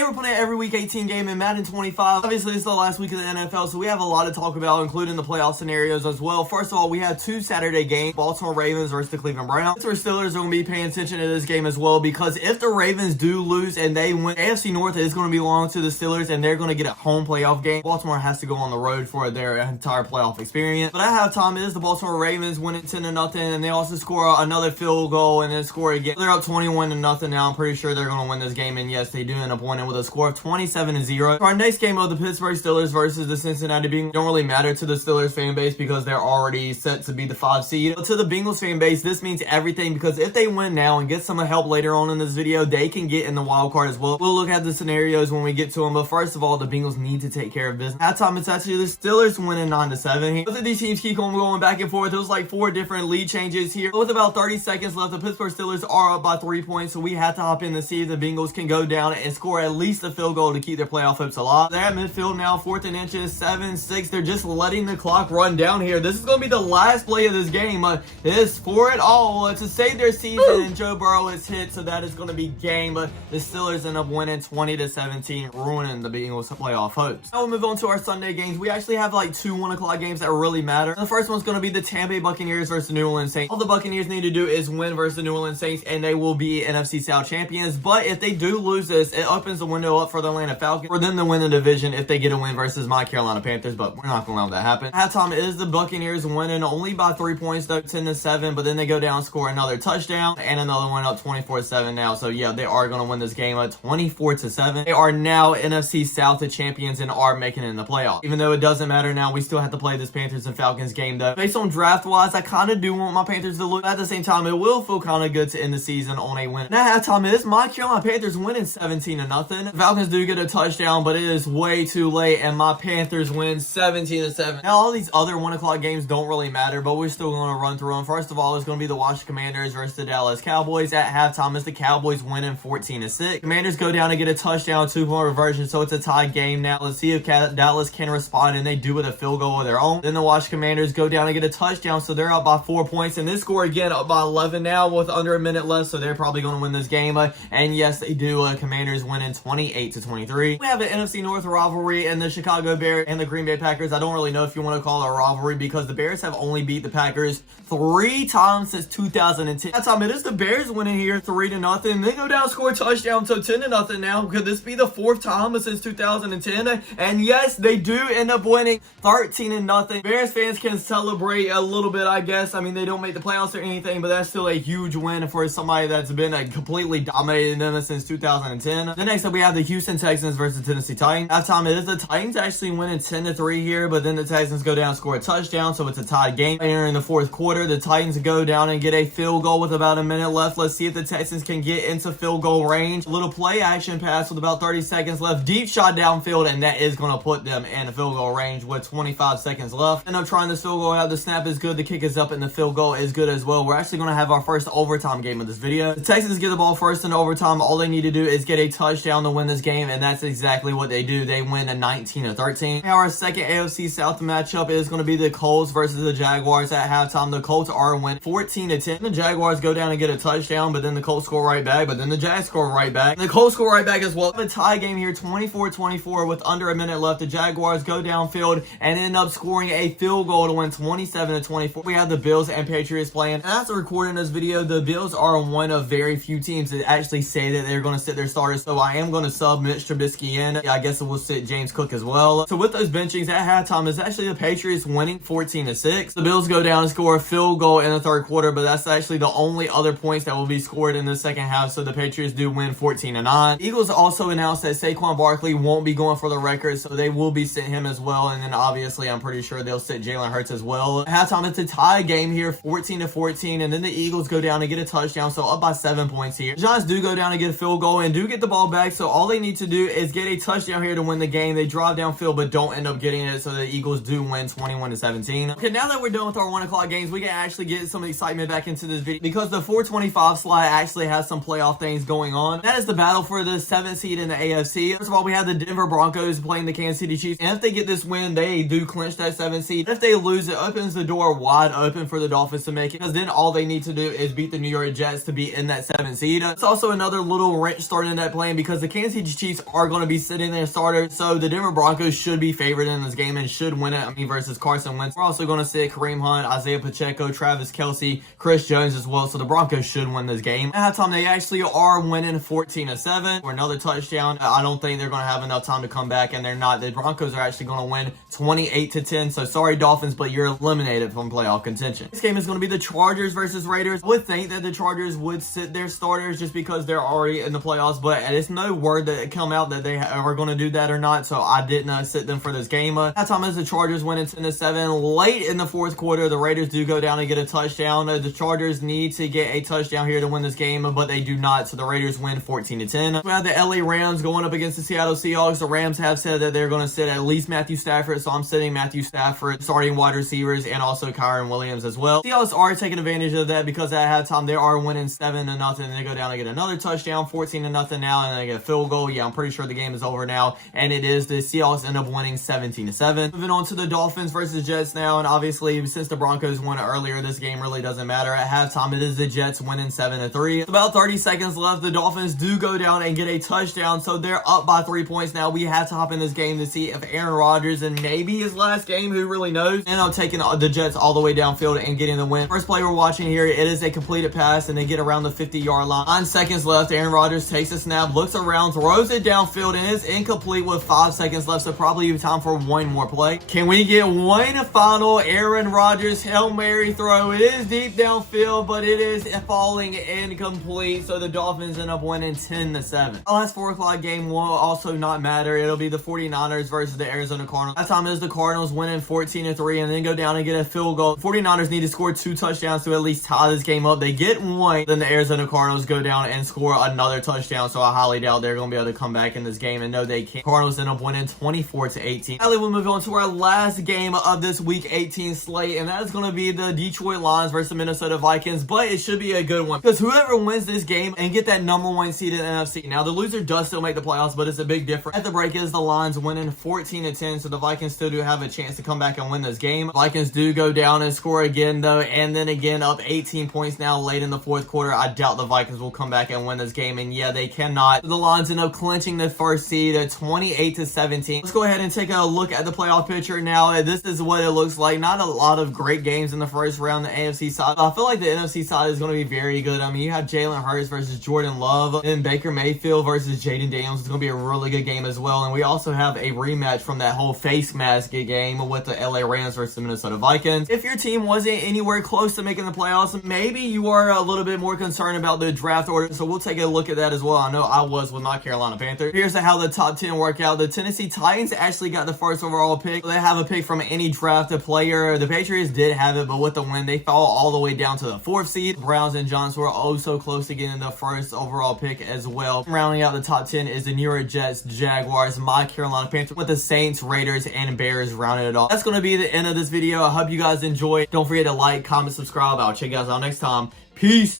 Today we're playing every week 18 game in Madden 25. Obviously, it's the last week of the NFL, so we have a lot to talk about, including the playoff scenarios as well. First of all, we have two Saturday games, Baltimore Ravens versus the Cleveland Browns. Pittsburgh Steelers are going to be paying attention to this game as well, because if the Ravens do lose and they win, AFC North is going to belong to the Steelers, and they're going to get a home playoff game. Baltimore has to go on the road for their entire playoff experience. But at halftime, it is the Baltimore Ravens winning 10-0, and they also score another field goal and then score again. They're up 21-0 now. I'm pretty sure they're going to win this game, and yes, they do end up winning with a score of 27-0. Our next game of the Pittsburgh Steelers versus the Cincinnati Bengals don't really matter to the Steelers fan base because they're already set to be the 5 seed. But to the Bengals fan base, this means everything, because if they win now and get some help later on in this video, they can get in the wild card as well. We'll look at the scenarios when we get to them, but first of all, the Bengals need to take care of business. At time, it's actually the Steelers winning 9-7. Both of these teams keep on going back and forth. There's like 4 different lead changes here. With about 30 seconds left, the Pittsburgh Steelers are up by 3 points, so we have to hop in to see if the Bengals can go down and score at least a field goal to keep their playoff hopes alive. They're at midfield now, 4th and inches, 7-6. They're just letting the clock run down here. This is going to be the last play of this game. This for it all to save their season, and Joe Burrow is hit, so that is going to be game. But the Steelers end up winning 20-17, ruining the Bengals playoff hopes. Now we'll move on to our Sunday games. We actually have like 2 1 o'clock games that really matter. The first one's going to be the Tampa Bay Buccaneers versus the New Orleans Saints. All the Buccaneers need to do is win versus the New Orleans Saints, and they will be NFC South champions. But if they do lose this, it opens the window up for the Atlanta Falcons for them to win the division if they get a win versus my Carolina Panthers, but we're not going to allow that happen. Halftime is the Buccaneers winning only by 3 points, though, 10-7, but then they go down, score another touchdown, and another one up 24-7 now. So yeah, they are going to win this game at 24-7. They are now NFC South champions and are making it in the playoffs. Even though it doesn't matter now, we still have to play this Panthers and Falcons game, though. Based on draft-wise, I kind of do want my Panthers to lose. At the same time, it will feel kind of good to end the season on a win. Now, halftime is my Carolina Panthers winning 17-0. Falcons do get a touchdown, but it is way too late, and my Panthers win 17-7. Now, all these other 1 o'clock games don't really matter, but we're still going to run through them. First of all, it's going to be the Washington Commanders versus the Dallas Cowboys. At halftime, it's the Cowboys winning 14-6. Commanders go down and get a touchdown, 2-point reversion, so it's a tie game now. Let's see if Dallas can respond, and they do with a field goal of their own. Then the Washington Commanders go down and get a touchdown, so they're up by 4 points, and this score again up by 11 now with under a minute left, so they're probably going to win this game. And yes, they do. Commanders winning 28-23. We have an NFC North rivalry, and the Chicago Bears and the Green Bay Packers. I don't really know if you want to call it a rivalry, because the Bears have only beat the Packers 3 times since 2010. That time, it is the Bears winning here 3-0. They go down, score a touchdown, so 10-0 now. Could this be the 4th time since 2010? And yes, they do end up winning 13-0. Bears fans can celebrate a little bit, I guess. I mean, they don't make the playoffs or anything, but that's still a huge win for somebody that's been completely dominating them since 2010. The next up, we have the Houston Texans versus Tennessee Titans. At time, it is the Titans actually winning 10-3 here, but then the Texans go down, score a touchdown, so it's a tied game. Entering the 4th quarter, the Titans go down and get a field goal with about a minute left. Let's see if the Texans can get into field goal range. A little play action pass with about 30 seconds left. Deep shot downfield, and that is going to put them in the field goal range with 25 seconds left. End up trying this field goal out. The snap is good. The kick is up, and the field goal is good as well. We're actually going to have our first overtime game of this video. The Texans get the ball first in overtime. All they need to do is get a touchdown to win this game, and that's exactly what they do. They win 19-13. Now, our second AFC South matchup is going to be the Colts versus the Jaguars. At halftime, the Colts are winning 14-10. The Jaguars go down and get a touchdown, but then the Colts score right back, but then the Jags score right back. The Colts score right back as well. A tie game here, 24-24 with under a minute left. The Jaguars go downfield and end up scoring a field goal to win 27-24. We have the Bills and Patriots playing. And after recording this video, the Bills are one of very few teams that actually say that they're going to sit their starters. So I am going to sub Mitch Trubisky in. I guess we'll sit James Cook as well. So with those benchings at halftime, it's actually the Patriots winning 14-6. The Bills go down and score a field goal in the 3rd quarter, but that's actually the only other points that will be scored in the second half. So the Patriots do win 14-9. Eagles also announced that Saquon Barkley won't be going for the record, so they will be sitting him as well. And then obviously, I'm pretty sure they'll sit Jalen Hurts as well. At halftime, it's a tie game here, 14-14, and then the Eagles go down and get a touchdown, so up by 7 points here. The Giants do go down and get a field goal and do get the ball back, so all they need to do is get a touchdown here to win the game. They drive downfield but don't end up getting it, so the Eagles do win 21-17. Okay, now that we're done with our 1 o'clock games, we can actually get some excitement back into this video, because the 425 slot actually has some playoff things going on. That is the battle for the 7th seed in the AFC. First of all, we have the Denver Broncos playing the Kansas City Chiefs, and if they get this win, they do clinch that 7th seed. If they lose, it opens the door wide open for the Dolphins to make it, because then all they need to do is beat the New York Jets to be in that 7th seed. It's also another little wrench starting in that plan, because the Kansas City Chiefs are going to be sitting their starters, so the Denver Broncos should be favored in this game and should win it. Versus Carson Wentz. We're also going to sit Kareem Hunt, Isaiah Pacheco, Travis Kelce, Chris Jones as well, so the Broncos should win this game. At halftime, they actually are winning 14-7 for another touchdown. I don't think they're going to have enough time to come back, and they're not. The Broncos are actually going to win 28-10, so sorry Dolphins, but you're eliminated from playoff contention. This game is going to be the Chargers versus Raiders. I would think that the Chargers would sit their starters just because they're already in the playoffs, but it's no word that come out that they are going to do that or not, so I didn't sit them for this game. Halftime is the Chargers winning 10-7. Late in the fourth quarter, the Raiders do go down and get a touchdown. The Chargers need to get a touchdown here to win this game, but they do not, so the Raiders win 14-10. We have the LA Rams going up against the Seattle Seahawks. The Rams have said that they're going to sit at least Matthew Stafford, so I'm sitting Matthew Stafford, starting wide receivers, and also Kyron Williams as well. Seahawks are taking advantage of that because at halftime they are winning 7-0, and they go down and get another touchdown, 14-0 now, and they get a field goal. Yeah, I'm pretty sure the game is over now, and it is. The Seahawks end up winning 17-7. Moving on to the Dolphins versus Jets now, and obviously since the Broncos won earlier, this game really doesn't matter. At halftime, it is the Jets winning 7-3. About 30 seconds left. The Dolphins do go down and get a touchdown, so they're up by 3 points now. We have to hop in this game to see if Aaron Rodgers, and maybe his last game, who really knows, and I'm taking the Jets all the way downfield and getting the win. First play we're watching here, it is a completed pass, and they get around the 50-yard line. 9 seconds left. Aaron Rodgers takes a snap, looks around, throws it downfield, and is incomplete with 5 seconds left, so probably time for one more play. Can we get one final Aaron Rodgers Hail Mary throw? It is deep downfield, but it is falling incomplete, so the Dolphins end up winning 10-7. The last 4 o'clock game will also not matter. It'll be the 49ers versus the Arizona Cardinals. That time is the Cardinals winning 14-3 and then go down and get a field goal. The 49ers need to score 2 touchdowns to at least tie this game up. They get one, then the Arizona Cardinals go down and score another touchdown, so I highly doubt they're going to be able to come back in this game, and no, they can't. Cardinals end up winning 24-18. Finally, we'll move on to our last game of this week 18 slate, and that is going to be the Detroit Lions versus the Minnesota Vikings, but it should be a good one because whoever wins this game and get that #1 seed in the NFC. Now, the loser does still make the playoffs, but it's a big difference. At the break is the Lions winning 14-10, so the Vikings still do have a chance to come back and win this game. Vikings do go down and score again, though, and then again up 18 points now late in the fourth quarter. I doubt the Vikings will come back and win this game, and yeah, they cannot. The Lions end up clinching the first seed at 28-17. Let's go ahead and take a look at the playoff picture now. This is what it looks like. Not a lot of great games in the first round, the AFC side. I feel like the NFC side is going to be very good. I mean, you have Jalen Hurts versus Jordan Love, and Baker Mayfield versus Jaden Daniels. It's going to be a really good game as well, and we also have a rematch from that whole face mask game with the LA Rams versus the Minnesota Vikings. If your team wasn't anywhere close to making the playoffs, maybe you are a little bit more concerned about the draft order, so we'll take a look at that as well. I know I was with my Carolina Panthers. Here's how the top 10 work out. The Tennessee Titans actually got the first overall pick. They have a pick from any drafted player. The Patriots did have it, but with the win, they fall all the way down to the 4th seed. Browns and Giants were oh so close to getting the first overall pick as well. Rounding out the top 10 is the New York Jets, Jaguars, my Carolina Panthers, with the Saints, Raiders, and Bears rounding it off. That's going to be the end of this video. I hope you guys enjoyed. Don't forget to like, comment, subscribe. I'll check you guys out next time. Peace.